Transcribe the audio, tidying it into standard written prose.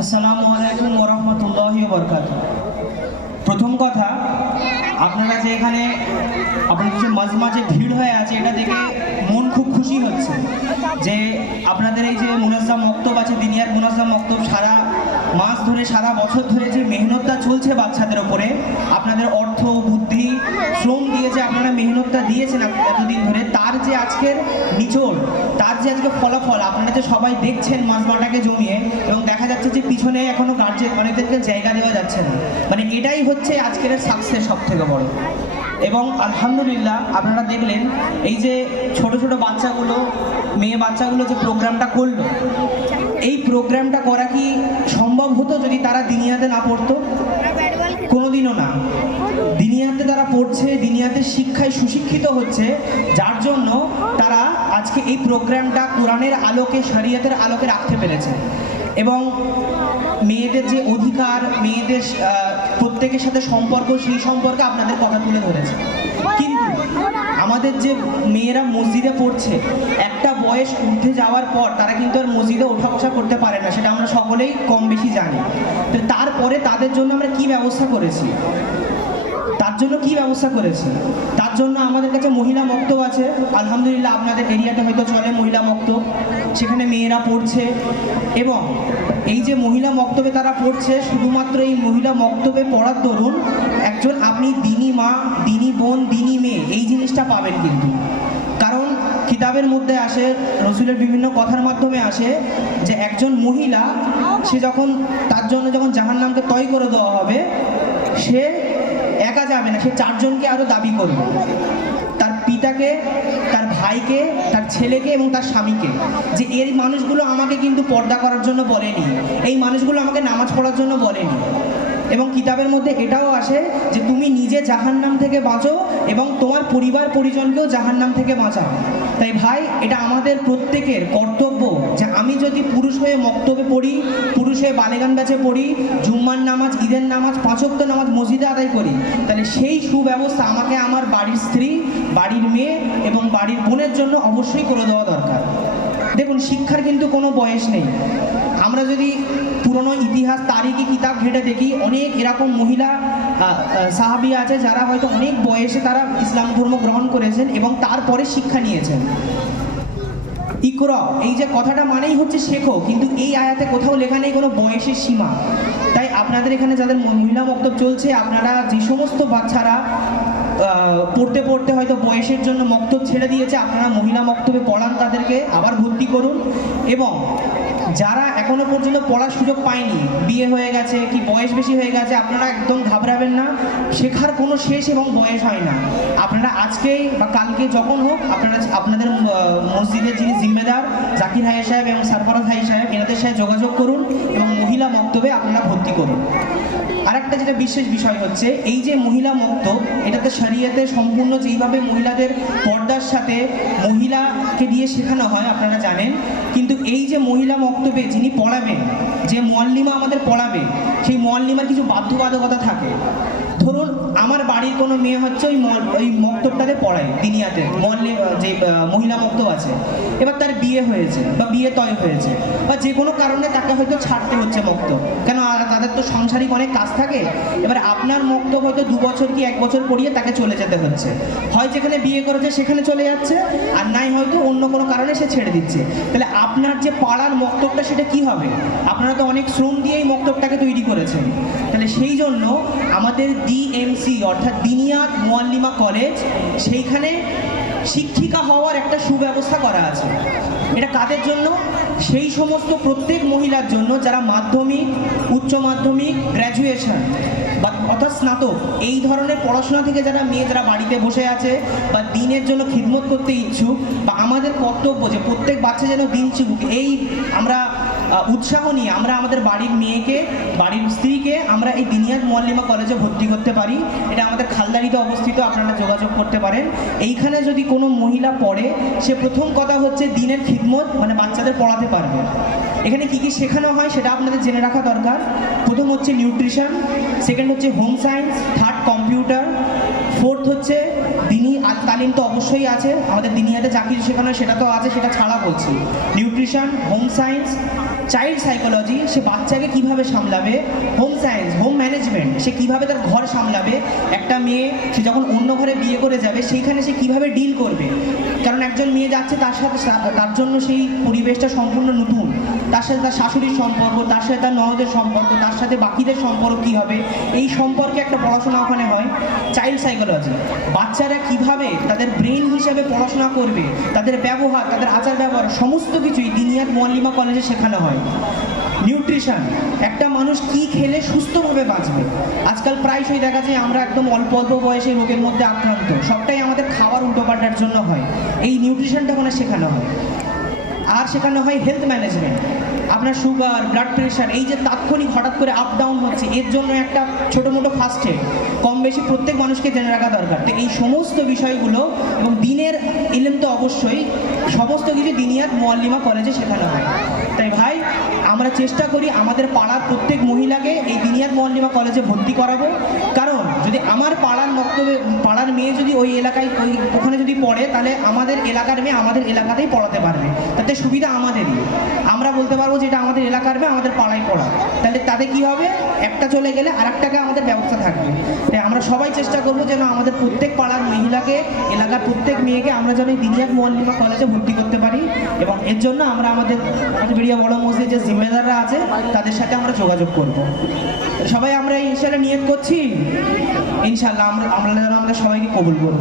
আসসালামু আলাইকুম ওয়া রাহমাতুল্লাহি ওয়া বারাকাতুহু। প্রথম কথা, আপনারা যে এখানে আপনাদের যে মাঝে ভিড় হয়ে আছে, এটা দেখে মন খুব খুশি হচ্ছে যে আপনাদের এই যে মুনাজ্জাম মক্তব আছে, দিনিয়ার মুনাজ্জাম মক্তব সারা মাস ধরে সারা বছর ধরে যে মেহনতটা চলছে বাচ্চাদের ওপরে, আপনাদের অর্থ বুদ্ধি শ্রম দিয়ে যে আপনারা মেহনতটা দিয়েছেন এতদিন ধরে, তার যে আজকের নিচড়, তার যে আজকে ফলাফল আপনারা যে সবাই দেখছেন মাসমাটাকে জমিয়ে, এবং দেখা যাচ্ছে যে পিছনে এখনো গার্জেন অনেকদেরকে জায়গা দেওয়া যাচ্ছে না, মানে এটাই হচ্ছে আজকের সাকসেস সব থেকে বড়। এবং আলহামদুলিল্লাহ আপনারা দেখলেন এই যে ছোট ছোট বাচ্চাগুলো, মেয়ে বাচ্চাগুলো যে প্রোগ্রামটা করলো, এই প্রোগ্রামটা করা কি সম্ভব হতো যদি তারা দিনিয়াতে না পড়তো? কোনোদিনও না। দিনিয়াতে তারা পড়ছে, দিনিয়াতে শিক্ষায় সুশিক্ষিত হচ্ছে, যার জন্য তারা আজকে এই প্রোগ্রামটা কোরআনের আলোকে, শরিয়তের আলোকে রাখতে পেরেছে। এবং মেয়েদের যে অধিকার, মেয়েদের প্রত্যেকের সাথে সম্পর্ক, সেই সম্পর্কে আপনাদের কথা তুলে ধরেছে। কিন্তু আমাদের যে মেয়েরা মসজিদে পড়ছে, একটা বয়স উঠে যাওয়ার পর তারা কিন্তু আর মসজিদে ওঠা বসা করতে পারে না, সেটা আমরা সকলেই কম বেশি জানি। তারপরে তাদের জন্য আমরা কি ব্যবস্থা করেছি? তার জন্য আমাদের কাছে মহিলা মক্তব আছে। আলহামদুলিল্লাহ আপনাদের এরিয়াতে হয়তো চলে মহিলা মক্তব, সেখানে মেয়েরা পড়ছে। এবং এই যে মহিলা মক্তবে তারা পড়ছে, শুধুমাত্র এই মহিলা মক্তবে পড়ার দরুন একজন আপনি দিনী মা, দিনী বোন, দিনী মেয়ে এই জিনিসটা পাবেন। কিন্তু কারণ কিতাবের মধ্যে আসে, রসুলের বিভিন্ন কথার মাধ্যমে আসে যে একজন মহিলা, সে যখন তার জন্য যখন জাহান্নামকে তয় করে দেওয়া হবে, সে একা যাবে না, সে চারজনকে আরো দাবি করবে, তার পিতাকে, তার ভাইকে, তার ছেলেকে এবং তার স্বামীকে, যে এই মানুষগুলো আমাকে কিন্তু পর্দা করার জন্য বলেনি, এই মানুষগুলো আমাকে নামাজ পড়ার জন্য বলেনি। এবং কিতাবের মধ্যে এটাও আসে যে তুমি নিজে জাহান্নাম থেকে বাঁচো এবং তোমার পরিবার পরিজনকেও জাহান্নাম থেকে বাঁচাও। তাই ভাই, এটা আমাদের প্রত্যেকের কর্তব্য যে আমি যদি পুরুষ হয়ে মক্তবে পড়ি, পুরুষ হয়ে বালেগান ব্যাচে পড়ি, জুম্মার নামাজ, ঈদের নামাজ, 5 ওয়াক্ত নামাজ মসজিদে আদায় করি, তাহলে সেই সুব্যবস্থা আমাকে আমার বাড়ির স্ত্রী, বাড়ির মেয়ে এবং বাড়ির বোনের জন্য অবশ্যই করে দেওয়া দরকার। দেখুন, শিক্ষার কিন্তু কোনো বয়স নেই। আমরা যদি পুরনো ইতিহাস, তারিখি কিতাব ঘেটে দেখি, অনেক এরকম মহিলা সাহাবী আছে যারা হয়তো অনেক বয়সে তারা ইসলাম ধর্ম গ্রহণ করেছেন এবং তারপরে শিক্ষা নিয়েছেন। ইকরা, এই যে কথাটা মানেই হচ্ছে শেখো, কিন্তু এই আয়াতে কোথাও লেখা নেই কোনো বয়সের সীমা। তাই আপনাদের এখানে যাদের মহিলা মক্তব চলছে, আপনারা যে সমস্ত বাচ্চারা পড়তে পড়তে হয়তো বয়সের জন্য মক্তব ছেড়ে দিয়েছে, আপনারা মহিলা মক্তবে পড়ান, তাদেরকে আবার ভর্তি করুন। এবং যারা এখনো পর্যন্ত পড়ার সুযোগ পায়নি, বিয়ে হয়ে গেছে কি বয়স বেশি হয়ে গেছে, আপনারা একদম ঘাবড়াবেন না, শেখার কোনো শেষ এবং বয়স হয় না। আপনারা আজকেই বা কালকে যখন হোক, আপনারা আপনাদের মসজিদের যিনি জিম্মেদার জাকির হাই সাহেব এবং সরফরাজ হাই সাহেব, এনাদের সাথে যোগাযোগ করুন এবং মহিলা মক্তবে আপনারা ভর্তি করুন। আরেকটা যেটা বিশেষ বিষয় হচ্ছে, এই যে মহিলা মক্তব, এটাতে শরিয়তে সম্পূর্ণ যেইভাবে মহিলাদের পর্দার সাথে মহিলাকে দিয়ে শেখানো হয় আপনারা জানেন, কিন্তু এই যে মহিলা মক্তবে যিনি পড়াবেন, যে মুআল্লিমা আমাদের পড়াবে, সেই মুআল্লিমার কিছু বাধ্যবাধকতা থাকে। ধরুন আমার বাড়ির কোনো মেয়ে হচ্ছে ওই মক্তবটাতে পড়ায়, দিনিয়াতে মুআল্লিম যে মহিলা মক্তব আছে, এবার তার বিয়ে হয়েছে বা বিয়ে তয় হয়েছে বা যে কোনো কারণে তাকে হয়তো ছাড়তে হচ্ছে মক্তব, কেন তাদের তো সাংসারিক অনেক কাজ থাকে। এবার আপনার মক্তব হয়তো 2 বছর কি 1 বছর পড়িয়ে তাকে চলে যেতে হচ্ছে, হয় যেখানে বিয়ে করেছে সেখানে চলে যাচ্ছে, আর নাই হয়তো অন্য কোনো কারণে সে ছেড়ে দিচ্ছে। তাহলে আপনার যে পাড়ার মক্তবটা সেটা কি হবে? আপনারা তো অনেক শ্রম দিয়ে এই মক্তবটাকে তৈরি করেছেন। তাহলে সেই জন্য আমাদের ডিএমসি অর্থাৎ দিনিয়াত মুআল্লিমা কলেজ, সেইখানে শিক্ষিকা হওয়ার একটা সুব্যবস্থা করা আছে। এটা কাদের জন্য? সেই সমস্ত প্রত্যেক মহিলার জন্য যারা মাধ্যমিক, উচ্চ মাধ্যমিক, গ্র্যাজুয়েশন বা অর্থাৎ স্নাতক এই ধরনের পড়াশোনা থেকে যারা মেয়ে, যারা বাড়িতে বসে আছে বা দিনের জন্য খিদমত করতে ইচ্ছুক, বা আমাদের কর্তব্য যে প্রত্যেক বাচ্চা যেন দিন শিখুক, এই আমরা উৎসাহ নিয়ে আমরা আমাদের বাড়ির মেয়েকে, বাড়ির স্ত্রীকে আমরা এই দিনিয়াত মুআল্লিমা কলেজে ভর্তি করতে পারি। এটা আমাদের খালদারিতে অবস্থিত, আপনারা যোগাযোগ করতে পারেন। এইখানে যদি কোনো মহিলা পড়ে, সে প্রথম কথা হচ্ছে দিনের খিদমত, মানে বাচ্চাদের পড়াতে পারবে। এখানে কি কি শেখানো হয় সেটা আপনাদের জেনে রাখা দরকার। প্রথম হচ্ছে নিউট্রিশন, সেকেন্ড হচ্ছে home science, third computer, fourth হচ্ছে দিনী তালিম তো অবশ্যই আছে, আমাদের দিনিয়াতে যা কিছু শেখানো হয় সেটা তো আছে, সেটা ছাড়া বলছি nutrition, home science, child psychology, সে বাচ্চাকে কিভাবে সামলাবে, হোম সায়েন্স, হোম ম্যানেজমেন্ট, সে কিভাবে তার ঘর সামলাবে, একটা মেয়ে সে যখন অন্য ঘরে বিয়ে করে যাবে সেইখানে সে কিভাবে ডিল করবে, কারণ একজন মেয়ে যাচ্ছে তার সাথে তার জন্য সেই পরিবেশটা সম্পূর্ণ নতুন, তার সাথে তার শাশুড়ির সম্পর্ক, তার সাথে তার ননদের সম্পর্ক, তার সাথে বাকিদের সম্পর্ক কী হবে, এই সম্পর্কে একটা পড়াশোনা ওখানে হয়। চাইল্ড সাইকোলজি, বাচ্চারা কিভাবে তাদের ব্রেন হিসেবে পড়াশোনা করবে, তাদের ব্যবহার, তাদের আচার ব্যবহার সমস্ত কিছুই দিনিয়াত মুআল্লিমা কলেজে শেখানো হয়। নিউট্রিশন, একটা মানুষ কি খেলে সুস্থভাবে বাঁচবে। আজকাল প্রায়শই দেখা যায় আমরা একদম অল্প অল্প বয়সে রোগের মধ্যে আক্রান্ত, সবটাই আমাদের খাওয়ার উল্টোপাল্টার জন্য হয়। এই নিউট্রিশনটা ওখানে শেখানো হয়। আর শেখানো হয় হেলথ ম্যানেজমেন্ট, আপনার সুগার, ব্লাড প্রেশার, এই যে তাৎক্ষণিক হঠাৎ করে আপ ডাউন হচ্ছে, এর জন্য একটা ছোটো মোটো ফার্স্ট এড কম বেশি প্রত্যেক মানুষকে জেনে রাখা দরকার। তো এই সমস্ত বিষয়গুলো এবং দিনের ইলম তো অবশ্যই, সমস্ত কিছু দিনিয়াত মুআল্লিমা কলেজে শেখানো হয়। তাই ভাই, আমরা চেষ্টা করি আমাদের পাড়ার প্রত্যেক মহিলাকে এই দিনিয়াত মুআল্লিমা কলেজে ভর্তি করাবো, কারণ যদি আমার পাড়ার মেয়ে যদি ওই এলাকায় ওখানে যদি পড়ে, তাহলে আমাদের এলাকার মেয়ে আমাদের এলাকাতেই পড়াতে পারবে, তাতে সুবিধা আমাদেরই। আমরা বলতে পারবো যে এটা আমাদের এলাকার মেয়ে আমাদের পাড়ায় পড়া, তাহলে তাতে কী হবে, একটা চলে গেলে আর একটাকে আমাদের ব্যবস্থা থাকবে। তাই আমরা সবাই চেষ্টা করবো যেন আমাদের প্রত্যেক পাড়ার মহিলাকে, এলাকার প্রত্যেক মেয়েকে আমরা যেন এই দিনিয়াত মুআল্লিমা কলেজে ভর্তি করতে পারি, এবং এর জন্য আমরা আমাদের বেড়িয়া বড় মসজিদ যে জিম্মেদাররা আছে তাদের সাথে আমরা যোগাযোগ করব। সবাই আমরা ইনশাআল্লাহ নিয়ত করছি, ইনশাআল্লাহ আমরা যেন আমাদের সবাইকে কবুল করব।